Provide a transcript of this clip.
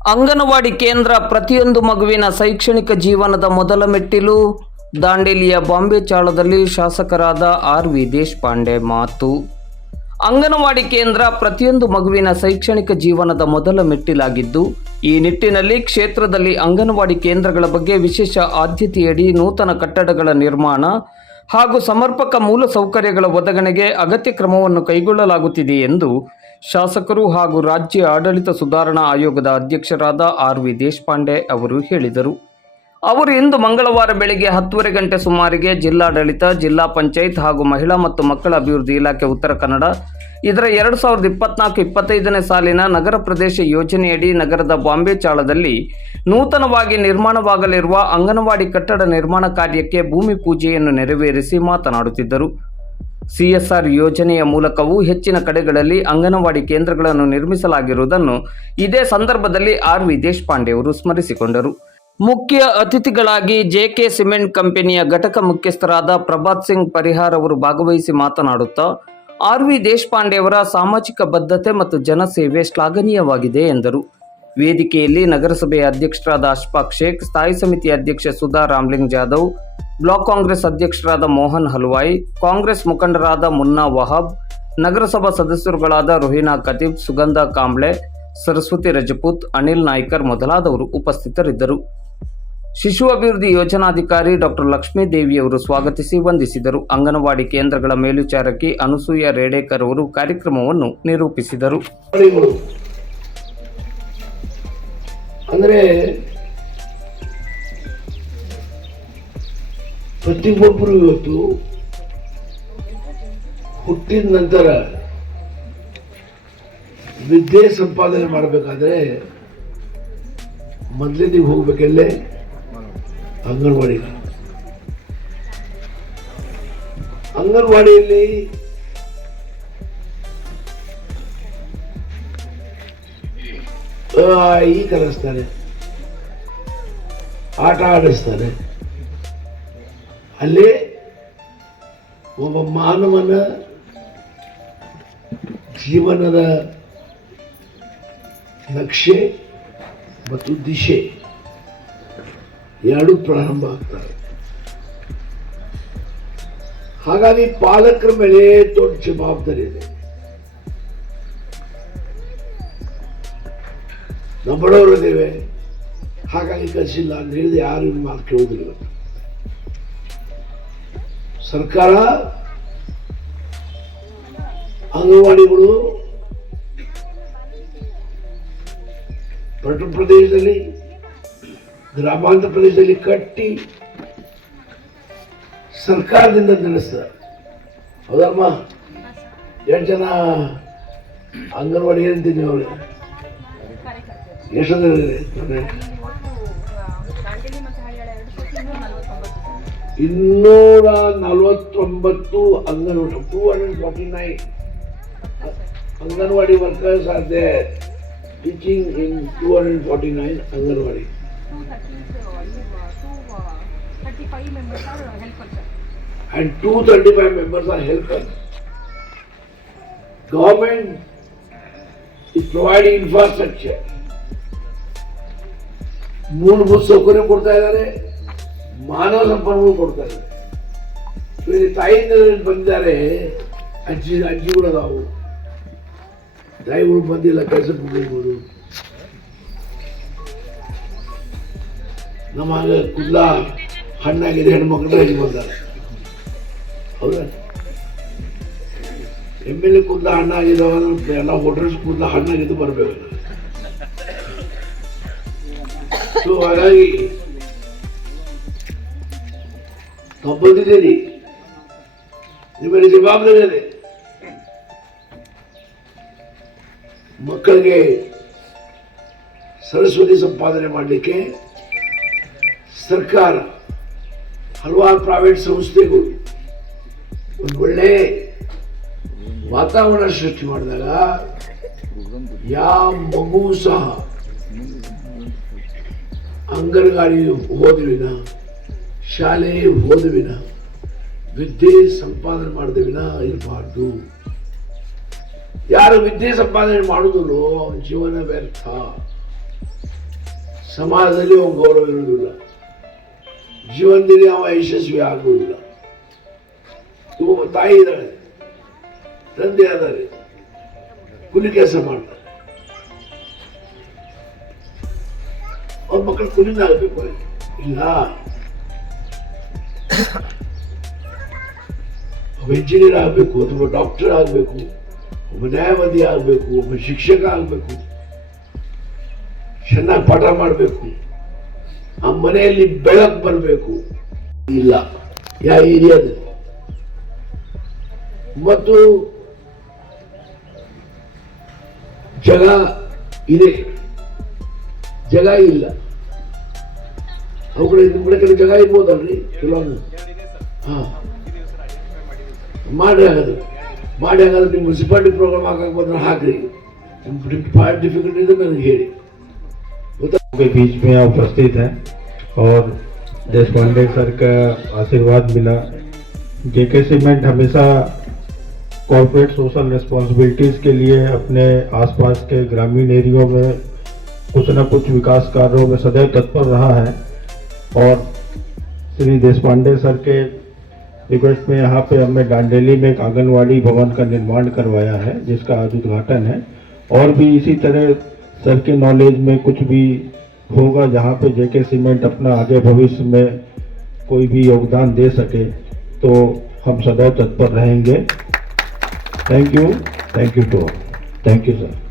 ಅಂಗನವಾಡಿ ಕೇಂದ್ರ ಪ್ರತಿಯೊಂದು ಮಗುವಿನ ಶೈಕ್ಷಣಿಕ ಜೀವನದ ಮೊದಲ ಮೆಟ್ಟಿಲು. ದಾಂಡೇಲಿಯ ಬಾಂಬೆ ಚಾಳದಲ್ಲಿ ಶಾಸಕರಾದ ಆರ್ ವಿ ದೇಶಪಾಂಡೆ ಮಾತು. ಅಂಗನವಾಡಿ ಕೇಂದ್ರ ಪ್ರತಿಯೊಂದು ಮಗುವಿನ ಶೈಕ್ಷಣಿಕ ಜೀವನದ ಮೊದಲ ಮೆಟ್ಟಿಲಾಗಿದ್ದು, ಈ ನಿಟ್ಟಿನಲ್ಲಿ ಕ್ಷೇತ್ರದಲ್ಲಿ ಅಂಗನವಾಡಿ ಕೇಂದ್ರಗಳ ಬಗ್ಗೆ ವಿಶೇಷ ಆದ್ಯತೆಯಡಿ ನೂತನ ಕಟ್ಟಡಗಳ ನಿರ್ಮಾಣ ಹಾಗೂ ಸಮರ್ಪಕ ಮೂಲಸೌಕರ್ಯಗಳ ಒದಗಣೆಗೆ ಅಗತ್ಯ ಕ್ರಮವನ್ನು ಕೈಗೊಳ್ಳಲಾಗುತ್ತಿದೆ ಎಂದು ಶಾಸಕರು ಹಾಗೂ ರಾಜ್ಯ ಆಡಳಿತ ಸುಧಾರಣಾ ಆಯೋಗದ ಅಧ್ಯಕ್ಷರಾದ ಆರ್ ವಿ ದೇಶಪಾಂಡೆ ಅವರು ಹೇಳಿದರು. ಅವರು ಇಂದು ಮಂಗಳವಾರ ಬೆಳಗ್ಗೆ ಹತ್ತುವರೆ ಗಂಟೆ ಸುಮಾರಿಗೆ ಜಿಲ್ಲಾಡಳಿತ, ಜಿಲ್ಲಾ ಪಂಚಾಯತ್ ಹಾಗೂ ಮಹಿಳಾ ಮತ್ತು ಮಕ್ಕಳ ಅಭಿವೃದ್ಧಿ ಇಲಾಖೆ ಉತ್ತರ ಕನ್ನಡ, ಇದರ ಎರಡು ಸಾವಿರದ ಇಪ್ಪತ್ನಾಲ್ಕು ಇಪ್ಪತ್ತೈದನೇ ಸಾಲಿನ ನಗರ ಪ್ರದೇಶ ಯೋಜನೆಯಡಿ ನಗರದ ಬಾಂಬೆ ಚಾಳದಲ್ಲಿ ನೂತನವಾಗಿ ನಿರ್ಮಾಣವಾಗಲಿರುವ ಅಂಗನವಾಡಿ ಕಟ್ಟಡ ನಿರ್ಮಾಣ ಕಾರ್ಯಕ್ಕೆ ಭೂಮಿ ಪೂಜೆಯನ್ನು ನೆರವೇರಿಸಿ ಮಾತನಾಡುತ್ತಿದ್ದರು. ಸಿಎಸ್ಆರ್ ಯೋಜನೆಯ ಮೂಲಕವೂ ಹೆಚ್ಚಿನ ಕಡೆಗಳಲ್ಲಿ ಅಂಗನವಾಡಿ ಕೇಂದ್ರಗಳನ್ನು ನಿರ್ಮಿಸಲಾಗಿರುವುದನ್ನು ಇದೇ ಸಂದರ್ಭದಲ್ಲಿ ಆರ್ ವಿ ದೇಶಪಾಂಡೆ ಅವರು ಸ್ಮರಿಸಿಕೊಂಡರು. ಮುಖ್ಯ ಅತಿಥಿಗಳಾಗಿ ಜೆಕೆ ಸಿಮೆಂಟ್ ಕಂಪನಿಯ ಘಟಕ ಮುಖ್ಯಸ್ಥರಾದ ಪ್ರಭಾತ್ ಸಿಂಗ್ ಪರಿಹಾರ್ ಅವರು ಭಾಗವಹಿಸಿ ಮಾತನಾಡುತ್ತಾ, ಆರ್ ವಿ ದೇಶಪಾಂಡೆ ಅವರ ಸಾಮಾಜಿಕ ಬದ್ಧತೆ ಮತ್ತು ಜನಸೇವೆ ಶ್ಲಾಘನೀಯವಾಗಿದೆ ಎಂದರು. ವೇದಿಕೆಯಲ್ಲಿ ನಗರಸಭೆಯ ಅಧ್ಯಕ್ಷರಾದ ಅಶ್ಫಾಕ್ ಶೇಖ್, ಸ್ಥಾಯಿ ಸಮಿತಿ ಅಧ್ಯಕ್ಷ ಸುಧಾ ರಾಮ್ಲಿಂಗ್ ಜಾಧವ್, ಬ್ಲಾಕ್ ಕಾಂಗ್ರೆಸ್ ಅಧ್ಯಕ್ಷರಾದ ಮೋಹನ್ ಹಲ್ವಾಯಿ, ಕಾಂಗ್ರೆಸ್ ಮುಖಂಡರಾದ ಮುನ್ನಾ ವಹಾಬ್, ನಗರಸಭಾ ಸದಸ್ಯರುಗಳಾದ ರೋಹಿನಾ ಖತೀಬ್, ಸುಗಂಧ ಕಾಂಬ್ಳೆ, ಸರಸ್ವತಿ ರಜಪೂತ್, ಅನಿಲ್ ನಾಯ್ಕರ್ ಮೊದಲಾದವರು ಉಪಸ್ಥಿತರಿದ್ದರು. ಶಿಶು ಅಭಿವೃದ್ಧಿ ಯೋಜನಾಧಿಕಾರಿ ಡಾಕ್ಟರ್ ಲಕ್ಷ್ಮೀ ದೇವಿಯವರು ಸ್ವಾಗತಿಸಿ ವಂದಿಸಿದರು. ಅಂಗನವಾಡಿ ಕೇಂದ್ರಗಳ ಮೇಲ್ವಿಚಾರಕಿ ಅನುಸೂಯ ರೇಡೇಕರ್ ಅವರು ಕಾರ್ಯಕ್ರಮವನ್ನು ನಿರೂಪಿಸಿದರು. ಅಂದ್ರೆ ಪ್ರತಿಯೊಬ್ಬರು ಇವತ್ತು ಹುಟ್ಟಿದ ನಂತರ ವಿದ್ಯೆ ಸಂಪಾದನೆ ಮಾಡಬೇಕಾದ್ರೆ ಮೊದಲಿಗೆ ಹೋಗ್ಬೇಕಲ್ಲೇ? ಅಂಗನವಾಡಿಗೆ. ಅಂಗನವಾಡಿಯಲ್ಲಿ ಆ, ಕಲಿಸ್ತಾರೆ. ಆಟ ಆಡಿಸ್ತಾರೆ. ಅಲ್ಲಿ ಒಬ್ಬ ಮಾನವನ ಜೀವನದ ನಕ್ಷೆ ಮತ್ತು ದಿಶೆ ಎರಡು ಪ್ರಾರಂಭ ಆಗ್ತಾರೆ ಹಾಗಾಗಿ ಪಾಲಕರ ಮೇಲೆ ದೊಡ್ಡ ಜವಾಬ್ದಾರಿ ಇದೆ. ನಾವು ಬಡವರು ಇದ್ದೇವೆ. ಹಾಗಾಗಿ ಕಲಿಸಿಲ್ಲ ಅಂತ ಹೇಳಿದ್ರೆ ಯಾರು ನಿಮ್ಮ ಮಾತು ಕೇಳುವುದಿಲ್ಲ ಸರ್ಕಾರ, ಅಂಗನವಾಡಿಗಳು, ಪಟ್ಟಣ ಪ್ರದೇಶದಲ್ಲಿ, ಗ್ರಾಮಾಂತರ ಪ್ರದೇಶದಲ್ಲಿ ಕಟ್ಟಿ ಸರ್ಕಾರದಿಂದ ನಡೆಸ್ತಾರೆ. ಹೌದಮ್ಮ? ಎಂಟು ಜನ ಅಂಗನವಾಡಿ ಏನಂತೀನಿ ಅವ್ರಿಗೆ ಎಷ್ಟು ಜನ ಇದ್ದಾರೆ? ದಾಂಡೇಲಿ ಮತ್ತು ಹಳ್ಳಿಯಾಳ ಎರಡು ಸೇರಿ ಇನ್ನೂರ ನಲವತ್ತೊಂಬತ್ತು ಇನ್ನೂರ ನಲವತ್ತೊಂಬತ್ತು anganwadi two hundred forty nine anganwadi workers are there teaching in two hundred forty nine anganwadi two thirty two thirty five members are helpers and 235 members are helpers. Government is providing infrastructure. ಮೂಲಭೂತ ಸೌಕರ್ಯ ಕೊಡ್ತಾ ಇದ್ದಾರೆ, ಮಾನವ ಸಂಪನ್ಮೂಲ ಕೊಡ್ತಾ ಇದ್ದಾರೆ. ಇಲ್ಲಿ ತಾಯಿಯಿಂದ ಬಂದಿದ್ದಾರೆ, ಅಜ್ಜಿ ಅಜ್ಜಿಗಳು ಅದಾವು ತಾಯಿಗಳು ಬಂದಿಲ್ಲ ಕೆಲಸ ಬಂದಿರ್ಬೋದು ನಮಗೆ ಕುಲ್ಲ ಹಣ್ಣಾಗಿದೆ ಹೆಣ್ಮಕ್ಳು ಇಲ್ಲಿ ಬಂದಾರೆ ಹೌದಾ? ಎಂ ಎಲ್ ಎ ಕುಲ್ಲ ಹಣ್ಣಾಗಿದ್ದಾವ ಎಲ್ಲ ಹೋಟೆಲ್ಸ್ ಕುಲ್ಲ ಹಣ್ಣಾಗಿದ್ದು ಬರಬೇಕು. ಸೊ ಹಾಗಾಗಿ ತಾವು ನಿಮ್ಮಲ್ಲಿ ಜವಾಬ್ದಾರಿ ಮಕ್ಕಳಿಗೆ ಸರಸ್ವತಿ ಸಂಪಾದನೆ ಮಾಡಲಿಕ್ಕೆ ಸರ್ಕಾರ ಹಲವಾರು ಪ್ರೈವೇಟ್ ಸಂಸ್ಥೆಗಳು ಒಂದು ಒಳ್ಳೆ ವಾತಾವರಣ ಸೃಷ್ಟಿ ಮಾಡಿದಾಗ ಯಾವ ಮಗು ಸಹ ಅಂಗನವಾಡಿ ಓದುವಿನ ಶಾಲೆ ಓದುವಿನ ವಿದ್ಯೆ ಸಂಪಾದನೆ ಮಾಡಿದ ವಿನ ಇರಬಾರ್ದು. ಯಾರು ವಿದ್ಯೆ ಸಂಪಾದನೆ ಮಾಡುವುದಿಲ್ಲೋ ಜೀವನ ವ್ಯರ್ಥ. ಸಮಾಜದಲ್ಲಿ ಅವನು ಗೌರವ ಇರುವುದಿಲ್ಲ. ಜೀವನದಲ್ಲಿ ಅವ ಯಶಸ್ವಿ ಆಗುವುದಿಲ್ಲ. ತಾಯಿ ಇದ್ದಾಳೆ ತಂದೆ ಆದರೆ ಕುಲಿ ಕೆಲಸ ಮಾಡ್ತಾರೆ. ಅವ್ರ ಮಕ್ಕಳು ಕೂಲಿನ ಆಗಬೇಕು ಇಲ್ಲ. ಒಬ್ಬ ಇಂಜಿನಿಯರ್ ಆಗಬೇಕು, ಅಥವಾ ಡಾಕ್ಟರ್ ಆಗಬೇಕು, ಒಬ್ಬ ನ್ಯಾಯವಾದಿ ಆಗಬೇಕು, ಒಬ್ಬ ಶಿಕ್ಷಕ ಆಗಬೇಕು. ಚೆನ್ನಾಗಿ ಪಾಠ ಮಾಡಬೇಕು. ಆ ಮನೆಯಲ್ಲಿ ಬೆಳಕು ಬರಬೇಕು. ಇಲ್ಲ. ಯಾವ ಏರಿಯಾದಲ್ಲಿ ಮತ್ತು ಜಗ ಇದೆ. ಜಗ ಇಲ್ಲ. ಅವುಗಳ ನಿಮ್ಮ ಕಡೆ ಕೆಲವು ಜಗ ಇರ್ಬೋದಲ್ರಿ ಕೆಲವೊಂದು ಹಾ ಮಾಡಿ ಹಾಗಾದ್ರೆ ಮಾಡಿ ಹಾಗಾದ್ರೆ ನಿಮ್ಮ ಮುನ್ಸಿಪಾಲಿಟಿ ಪ್ರೋಗ್ರಾಮ್ ಹಾಕಕ್ಕೆ ಬಂದ್ರೆ ಹಾಕ್ರಿ ನಿಮ್ಮ ಭಾಳ ಡಿಫಿಕಲ್ಟ್ ಇದೆ ನನಗೆ ಹೇಳಿ के बीच में उपस्थित हैं और देश पांडे सर का आशीर्वाद मिला जेके सीमेंट हमेशा कॉर्पोरेट सोशल रिस्पॉन्सिबिलिटीज के लिए अपने आसपास के ग्रामीण एरियो में कुछ न कुछ विकास कार्यों में सदैव तत्पर रहा है और श्री देशपांडे सर के रिक्वेस्ट में यहाँ पे हमने डांडेली में एक आंगनवाड़ी भवन का निर्माण करवाया है, जिसका आज उद्घाटन है। और भी इसी तरह सर के नॉलेज में कुछ भी होगा, जहाँ पे जेके सीमेंट अपना आगे भविष्य में कोई भी योगदान दे सके तो हम सदैव तत्पर रहेंगे। Thank you thank you too thank you sir